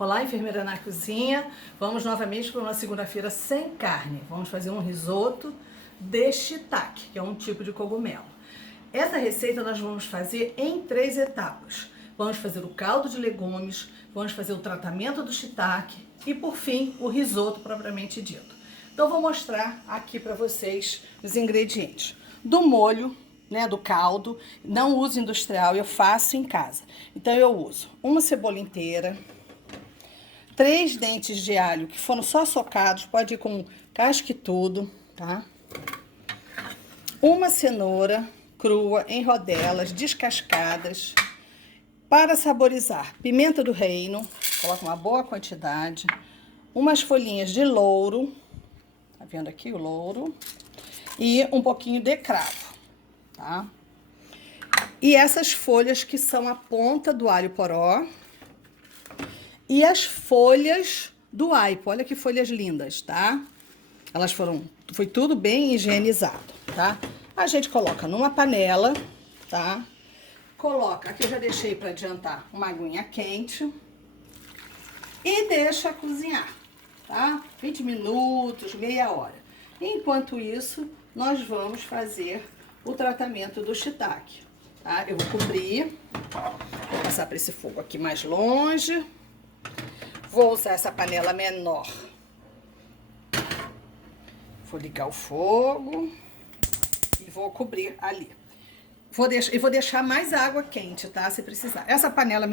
Olá, enfermeira na cozinha. Vamos novamente para uma segunda-feira sem carne. Vamos fazer um risoto de shiitake, que é um tipo de cogumelo. Essa receita nós vamos fazer em 3 etapas. Vamos fazer o caldo de legumes, vamos fazer o tratamento do shiitake e, por fim, o risoto propriamente dito. Então, vou mostrar aqui para vocês os ingredientes. Do molho, do caldo, não uso industrial, eu faço em casa. Então, eu uso uma cebola inteira, 3 dentes de alho que foram só socados, pode ir com casca e tudo, tá? Uma cenoura crua em rodelas, descascadas. Para saborizar, pimenta do reino, coloca uma boa quantidade. Umas folhinhas de louro, tá vendo aqui o louro? E um pouquinho de cravo, tá? E essas folhas que são a ponta do alho poró. E as folhas do aipo, olha que folhas lindas, tá? Elas foi tudo bem higienizado, tá? A gente coloca numa panela, tá? Coloca, aqui eu já deixei para adiantar uma aguinha quente e deixa cozinhar, tá? 20 minutos, meia hora. Enquanto isso, nós vamos fazer o tratamento do shiitake, tá? Eu vou cobrir, vou passar para esse fogo aqui mais longe. Vou usar essa panela menor. Vou ligar o fogo e vou cobrir ali. Vou deixar mais água quente, tá? Se precisar. Essa panela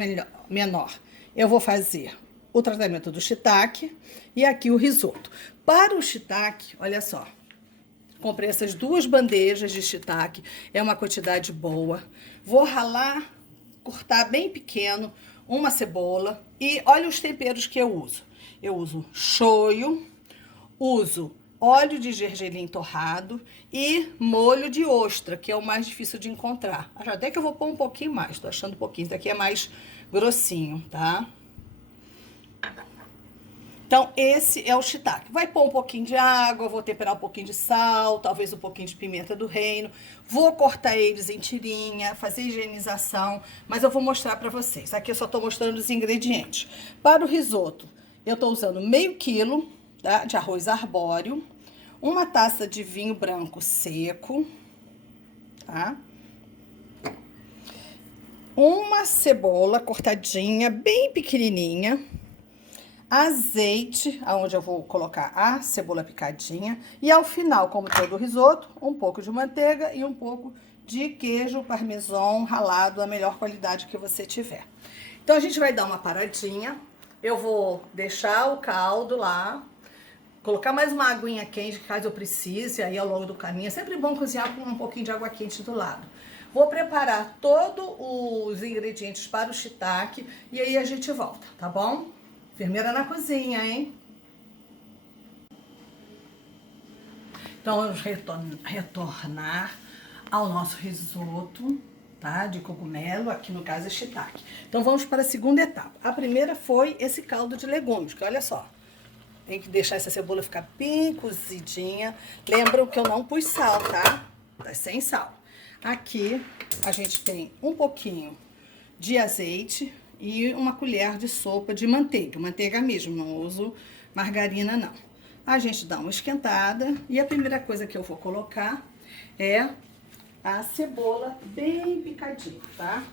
menor, eu vou fazer o tratamento do shiitake e aqui o risoto. Para o shiitake, olha só. Comprei essas 2 bandejas de shiitake, é uma quantidade boa. Vou ralar, cortar bem pequeno, uma cebola e olha os temperos que eu uso. Eu uso shoyu, uso óleo de gergelim torrado e molho de ostra, que é o mais difícil de encontrar. Até que eu vou pôr um pouquinho mais, tô achando um pouquinho, isso aqui é mais grossinho, tá? Então, esse é o shiitake. Vai pôr um pouquinho de água, vou temperar um pouquinho de sal, talvez um pouquinho de pimenta do reino. Vou cortar eles em tirinha, fazer higienização, mas eu vou mostrar pra vocês. Aqui eu só tô mostrando os ingredientes. Para o risoto, eu tô usando meio quilo, tá, de arroz arbóreo, uma taça de vinho branco seco, tá? Uma cebola cortadinha, bem pequenininha. Azeite, aonde eu vou colocar a cebola picadinha. E ao final, como todo risoto, um pouco de manteiga e um pouco de queijo parmesão ralado, a melhor qualidade que você tiver. Então, a gente vai dar uma paradinha. Eu vou deixar o caldo lá, colocar mais uma aguinha quente, caso eu precise, aí ao longo do caminho. É sempre bom cozinhar com um pouquinho de água quente do lado. Vou preparar todos os ingredientes para o shiitake e aí a gente volta, tá bom? Enfermeira na cozinha, hein? Então, vamos retornar ao nosso risoto, tá? De cogumelo, aqui no caso é shiitake. Então, vamos para a segunda etapa. A primeira foi esse caldo de legumes, que olha só. Tem que deixar essa cebola ficar bem cozidinha. Lembram que eu não pus sal, tá? Tá sem sal. Aqui, a gente tem um pouquinho de azeite e uma colher de sopa de manteiga. Manteiga mesmo, não uso margarina, não. A gente dá uma esquentada e a primeira coisa que eu vou colocar é a cebola bem picadinha, tá?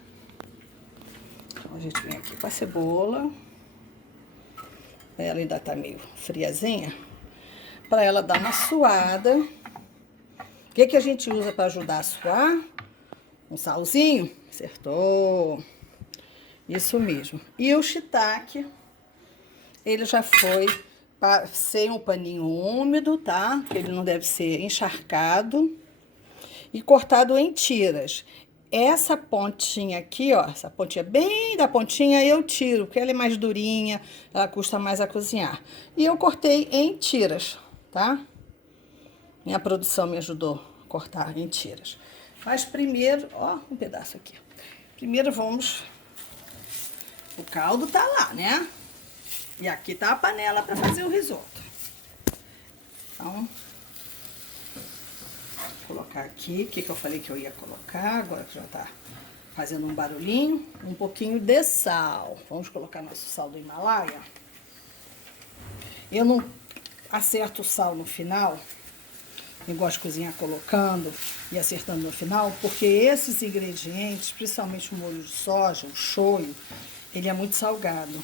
Então, a gente vem aqui com a cebola. Ela ainda tá meio friazinha. Para ela dar uma suada. O que que a gente usa para ajudar a suar? Um salzinho? Acertou! Isso mesmo. E o shiitake, ele já foi sem um paninho úmido, tá? Porque ele não deve ser encharcado. E cortado em tiras. Essa pontinha aqui, ó, essa pontinha bem da pontinha eu tiro, porque ela é mais durinha, ela custa mais a cozinhar. E eu cortei em tiras, tá? Minha produção me ajudou a cortar em tiras. Mas primeiro, ó, um pedaço aqui. Primeiro vamos... O caldo tá lá, né? E aqui tá a panela para fazer o risoto. Então, vou colocar aqui o que eu falei que eu ia colocar, agora que já tá fazendo um barulhinho, um pouquinho de sal. Vamos colocar nosso sal do Himalaia. Eu não acerto o sal no final, eu gosto de cozinhar colocando e acertando no final, porque esses ingredientes, principalmente o molho de soja, o shoyu, ele é muito salgado,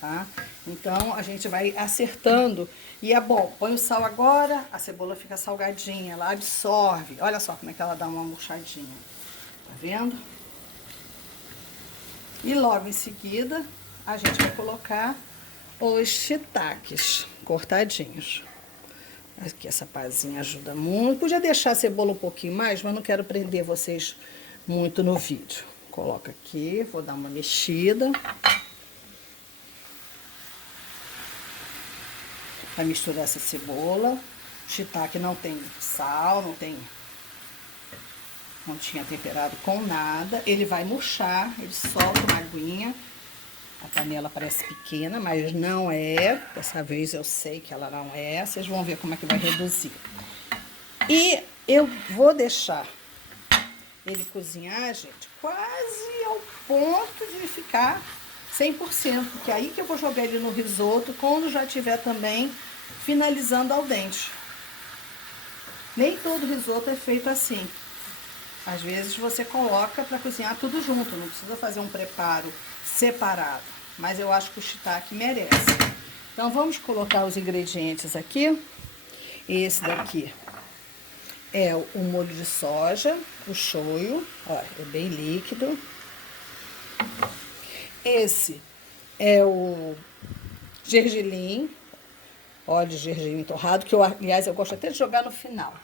tá? Então, a gente vai acertando e é bom. Põe o sal agora, a cebola fica salgadinha, ela absorve. Olha só como é que ela dá uma murchadinha, tá vendo? E logo em seguida, a gente vai colocar os shiitakes cortadinhos. Aqui essa pazinha ajuda muito. Podia deixar a cebola um pouquinho mais, mas não quero prender vocês muito no vídeo. Coloca aqui, vou dar uma mexida. Vai misturar essa cebola. O shiitake não tem sal, não tinha temperado com nada. Ele vai murchar, ele solta uma aguinha. A panela parece pequena, mas não é. Dessa vez eu sei que ela não é. Vocês vão ver como é que vai reduzir. E eu vou deixar ele cozinhar, gente, quase ao ponto de ficar 100%. Porque é aí que eu vou jogar ele no risoto, quando já tiver também finalizando ao dente. Nem todo risoto é feito assim. Às vezes você coloca para cozinhar tudo junto, não precisa fazer um preparo separado. Mas eu acho que o shiitake merece. Então vamos colocar os ingredientes aqui. Esse daqui é o molho de soja, o shoyu, ó, é bem líquido. Esse é o gergelim, óleo de gergelim torrado, que eu, aliás, eu gosto até de jogar no final.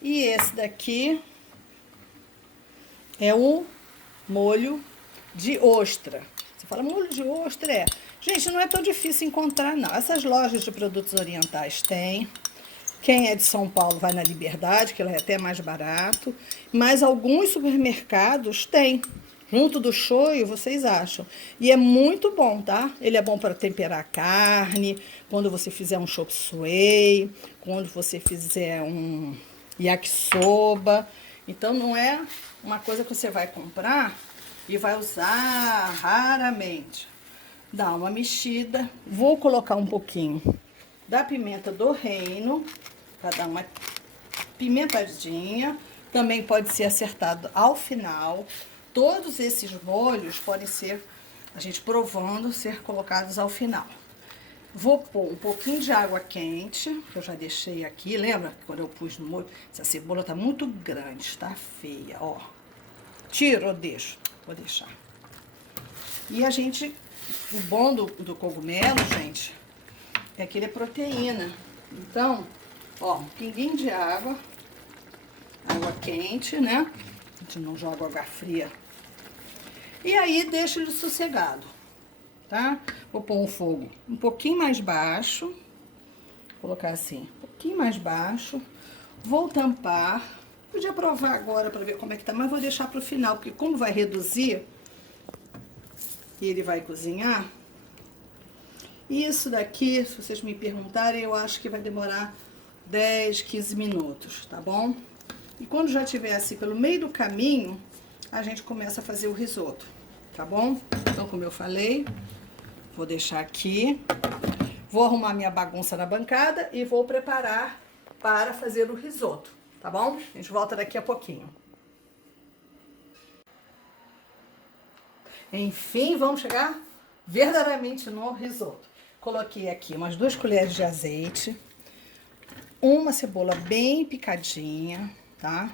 E esse daqui é o molho de ostra. Você fala, molho de ostra é... Gente, não é tão difícil encontrar, não. Essas lojas de produtos orientais têm. Quem é de São Paulo vai na Liberdade, que ela é até mais barato. Mas alguns supermercados têm. Junto do shoyu, vocês acham. E é muito bom, tá? Ele é bom para temperar a carne, quando você fizer um chop suey, quando você fizer um yakisoba. Então, não é uma coisa que você vai comprar e vai usar raramente. Dá uma mexida. Vou colocar um pouquinho da pimenta do reino, para dar uma pimentadinha. Também pode ser acertado ao final. Todos esses molhos podem ser, a gente provando, ser colocados ao final. Vou pôr um pouquinho de água quente, que eu já deixei aqui. Lembra que quando eu pus no molho, essa cebola tá muito grande, está feia, ó. Tiro ou deixo? Vou deixar. E a gente, o bom do cogumelo, gente, é que ele é proteína. Então, ó, um pinguinho de água quente, né? A gente não joga água fria. E aí, deixa ele sossegado, tá? Vou pôr um fogo um pouquinho mais baixo. Vou colocar assim, um pouquinho mais baixo. Vou tampar. Podia provar agora para ver como é que tá, mas vou deixar pro final, porque como vai reduzir e ele vai cozinhar, isso daqui, se vocês me perguntarem, eu acho que vai demorar 10, 15 minutos, tá bom? E quando já estiver assim pelo meio do caminho, a gente começa a fazer o risoto, tá bom? Então, como eu falei, vou deixar aqui. Vou arrumar minha bagunça na bancada e vou preparar para fazer o risoto, tá bom? A gente volta daqui a pouquinho. Enfim, vamos chegar verdadeiramente no risoto. Coloquei aqui umas 2 colheres de azeite, uma cebola bem picadinha, tá?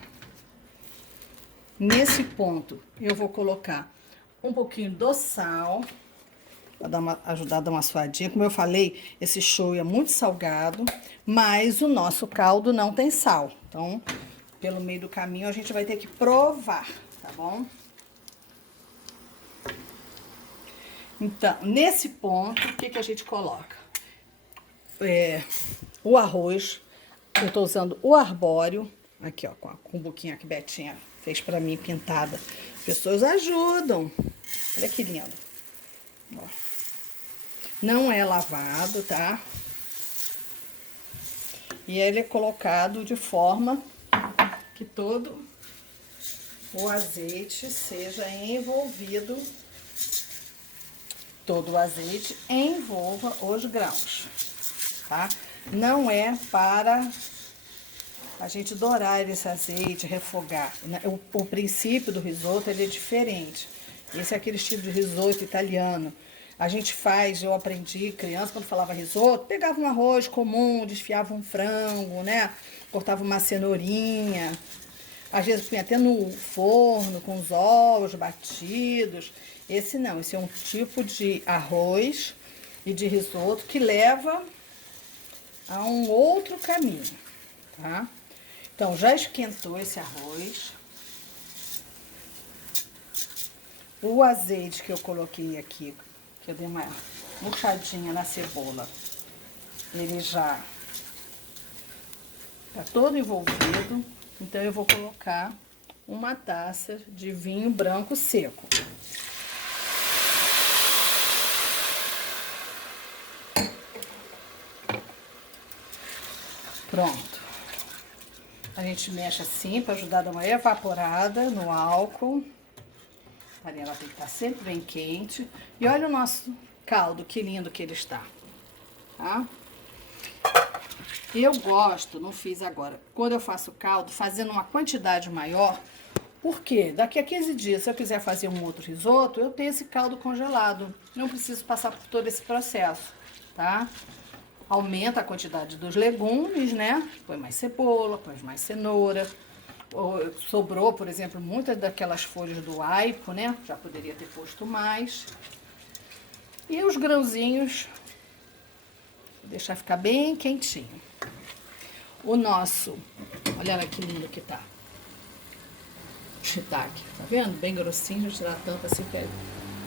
Nesse ponto, eu vou colocar um pouquinho do sal, para ajudar a dar uma suadinha. Como eu falei, esse shoyu é muito salgado, mas o nosso caldo não tem sal. Então, pelo meio do caminho, a gente vai ter que provar, tá bom? Então, nesse ponto, o que a gente coloca? O arroz, eu tô usando o arbóreo, aqui ó, com a cumbuquinha que Betinha fez pra mim, pintada. As pessoas ajudam. Olha que lindo. Ó. Não é lavado, tá? E ele é colocado de forma que todo o azeite seja envolvido, todo o azeite envolva os grãos, tá? Não é para a gente dourar esse azeite, refogar. O princípio do risoto, ele é diferente. Esse é aquele estilo de risoto italiano. A gente faz, eu aprendi criança, quando falava risoto, pegava um arroz comum, desfiava um frango, né? Cortava uma cenourinha. Às vezes põe até no forno, com os ovos batidos. Esse não, esse é um tipo de arroz e de risoto que leva a um outro caminho, tá? Então, já esquentou esse arroz. O azeite que eu coloquei aqui, que eu dei uma murchadinha na cebola, ele já tá todo envolvido. Então, eu vou colocar uma taça de vinho branco seco. Pronto. A gente mexe assim para ajudar a dar uma evaporada no álcool. A panela tem que estar sempre bem quente. E olha o nosso caldo, que lindo que ele está. Tá? Eu gosto, não fiz agora, quando eu faço caldo, fazendo uma quantidade maior, porque daqui a 15 dias, se eu quiser fazer um outro risoto, eu tenho esse caldo congelado. Não preciso passar por todo esse processo, tá? Aumenta a quantidade dos legumes, né? Põe mais cebola, põe mais cenoura. Sobrou, por exemplo, muitas daquelas folhas do aipo, né? Já poderia ter posto mais. E os grãozinhos, vou deixar ficar bem quentinho. O nosso, olha lá que lindo que tá. Shiitake, tá vendo? Bem grossinho, não tirar tanto assim,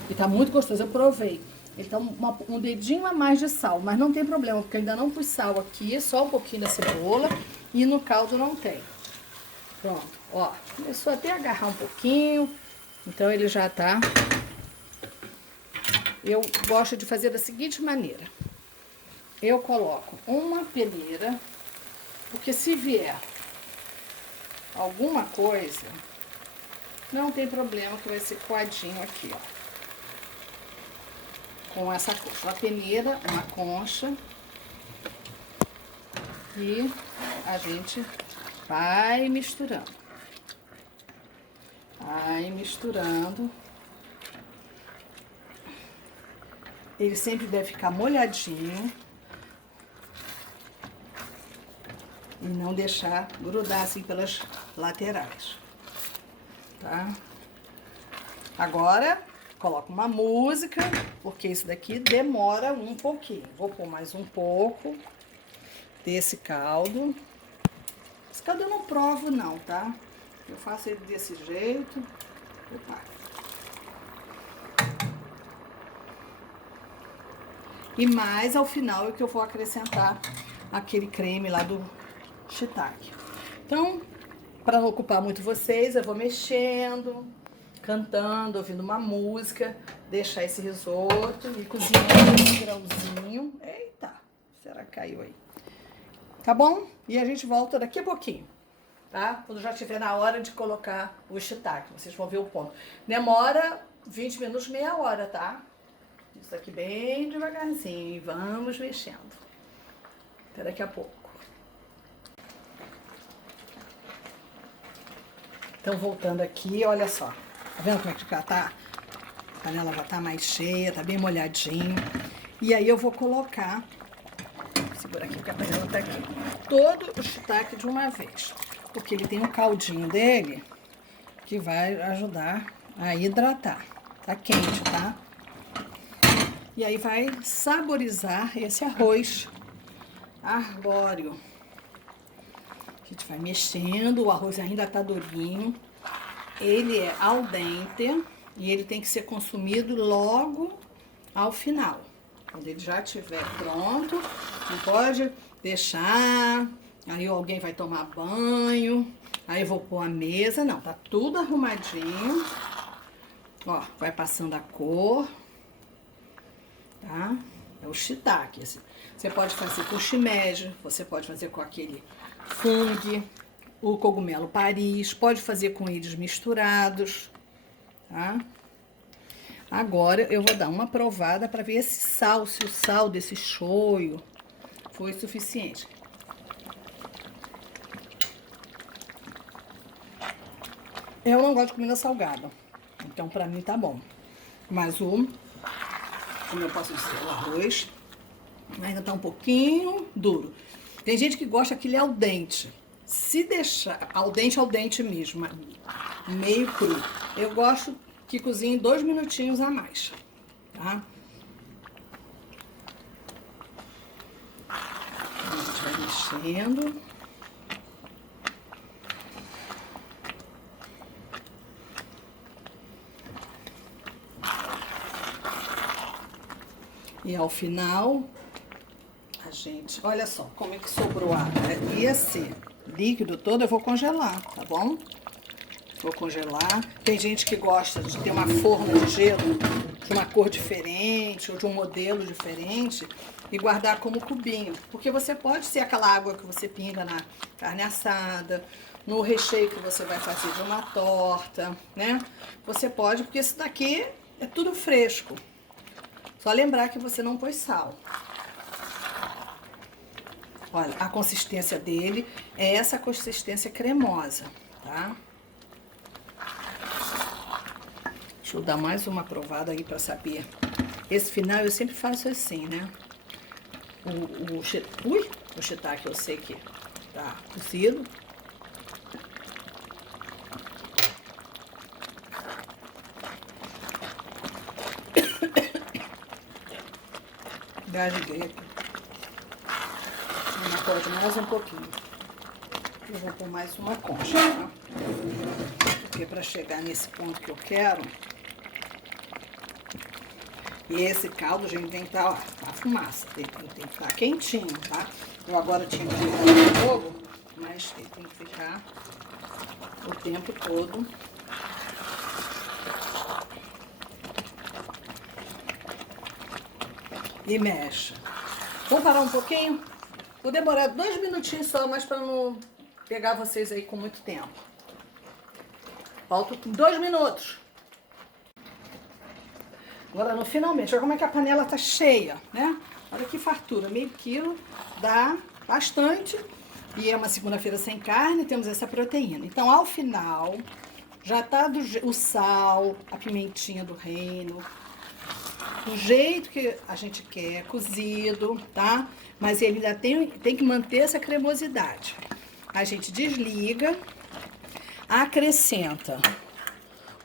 e tá muito gostoso, eu provei. Ele tá um dedinho a mais de sal, mas não tem problema, porque eu ainda não pus sal aqui, só um pouquinho da cebola e no caldo não tem. Pronto, ó, começou até a agarrar um pouquinho, então ele já tá. Eu gosto de fazer da seguinte maneira. Eu coloco uma peneira, porque se vier alguma coisa, não tem problema que vai ser coadinho aqui, ó. Com essa concha, uma peneira, uma concha, e a gente vai misturando. Vai misturando. Ele sempre deve ficar molhadinho. E não deixar grudar assim pelas laterais. Tá? Agora, coloco uma música, porque isso daqui demora um pouquinho. Vou pôr mais um pouco desse caldo. Esse caldo eu não provo não, tá? Eu faço ele desse jeito. Opa. E mais ao final é que eu vou acrescentar aquele creme lá do shiitake. Então, para não ocupar muito vocês, eu vou mexendo, cantando, ouvindo uma música, deixar esse risoto e cozinhando esse grãozinho. Eita, será que caiu aí? Tá bom? E a gente volta daqui a pouquinho, tá? Quando já estiver na hora de colocar o shiitake, vocês vão ver o ponto. Demora 20 minutos, meia hora, tá? Isso aqui bem devagarzinho e vamos mexendo. Até daqui a pouco. Então, voltando aqui, olha só. Tá vendo como é que já tá? A panela já tá mais cheia, tá bem molhadinho. E aí eu vou colocar, segura aqui porque a panela tá aqui, todo o shiitake de uma vez. Porque ele tem um caldinho dele que vai ajudar a hidratar. Tá quente, tá? E aí vai saborizar esse arroz arbóreo. A gente vai mexendo, o arroz ainda tá durinho. Ele é al dente e ele tem que ser consumido logo ao final. Quando ele já estiver pronto, não pode deixar, aí alguém vai tomar banho, aí eu vou pôr a mesa. Não, tá tudo arrumadinho. Ó, vai passando a cor, tá? É o shiitake. Você pode fazer com shimeji, você pode fazer com aquele fungo, o cogumelo Paris, pode fazer com eles misturados, tá? Agora eu vou dar uma provada para ver esse sal, se o sal desse shoyu foi suficiente. Eu não gosto de comida salgada, então pra mim tá bom. Mas como eu posso dizer, o arroz ainda tá um pouquinho duro. Tem gente que gosta que ele é al dente. Se deixar al dente mesmo, meio cru. Eu gosto que cozinhe 2 minutinhos a mais, tá? A gente vai mexendo. E ao final, a gente... Olha só como é que sobrou água. Esse líquido todo eu vou congelar, tá bom? Vou congelar. Tem gente que gosta de ter uma forma de gelo de uma cor diferente ou de um modelo diferente e guardar como cubinho. Porque você pode ser aquela água que você pinga na carne assada, no recheio que você vai fazer de uma torta, né? Você pode, porque isso daqui é tudo fresco. Só lembrar que você não pôs sal. Olha, a consistência dele é essa consistência cremosa, tá? Deixa eu dar mais uma provada aí pra saber. Esse final eu sempre faço assim, né? O shiitake eu sei que tá cozido. Gasguei aqui. Ainda pode mais um pouquinho. Eu vou pôr mais uma concha, tá? Porque para chegar nesse ponto que eu quero, e esse caldo, gente, tem que estar, ó, a fumaça, tem que estar quentinho, tá? Eu agora tinha que ligar o fogo, mas ele tem que ficar o tempo todo. E mexe. Vamos parar um pouquinho? Vou demorar 2 minutinhos só, mas para não pegar vocês aí com muito tempo. Faltam 2 minutos. Agora, no finalmente, olha como é que a panela tá cheia, né? Olha que fartura, meio quilo, dá bastante. E é uma segunda-feira sem carne, temos essa proteína. Então, ao final, já tá o sal, a pimentinha do reino, do jeito que a gente quer, cozido, tá? Mas ele ainda tem que manter essa cremosidade. A gente desliga, acrescenta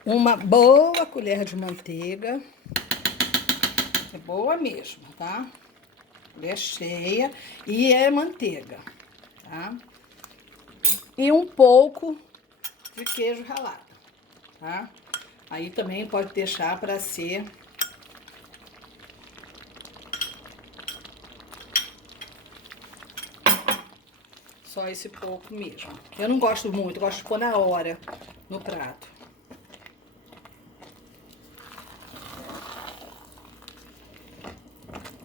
uma boa colher de manteiga, é boa mesmo, tá? Colher cheia, e é manteiga, tá? E um pouco de queijo ralado, tá? Aí também pode deixar para ser... Só esse pouco mesmo. Eu não gosto muito, eu gosto de pôr na hora no prato.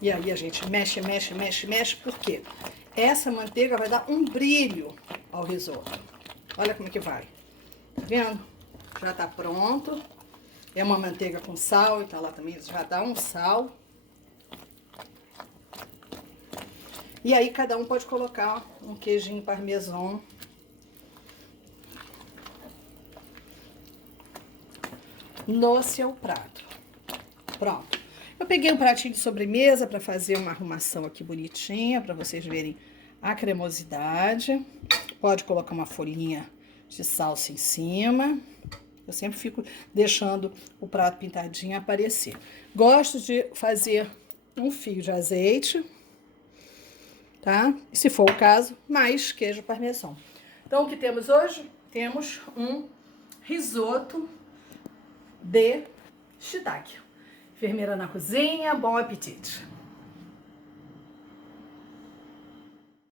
E aí a gente mexe, mexe, mexe, mexe, por quê? Essa manteiga vai dar um brilho ao risoto. Olha como é que vai. Tá vendo? Já tá pronto. É uma manteiga com sal, então lá também já dá um sal. E aí cada um pode colocar um queijinho parmesão no seu prato. Pronto. Eu peguei um pratinho de sobremesa para fazer uma arrumação aqui bonitinha, para vocês verem a cremosidade. Pode colocar uma folhinha de salsa em cima. Eu sempre fico deixando o prato pintadinho aparecer. Gosto de fazer um fio de azeite, tá? E se for o caso, mais queijo parmesão. Então, o que temos hoje? Temos um risoto de shiitake. Enfermeira na cozinha, bom apetite!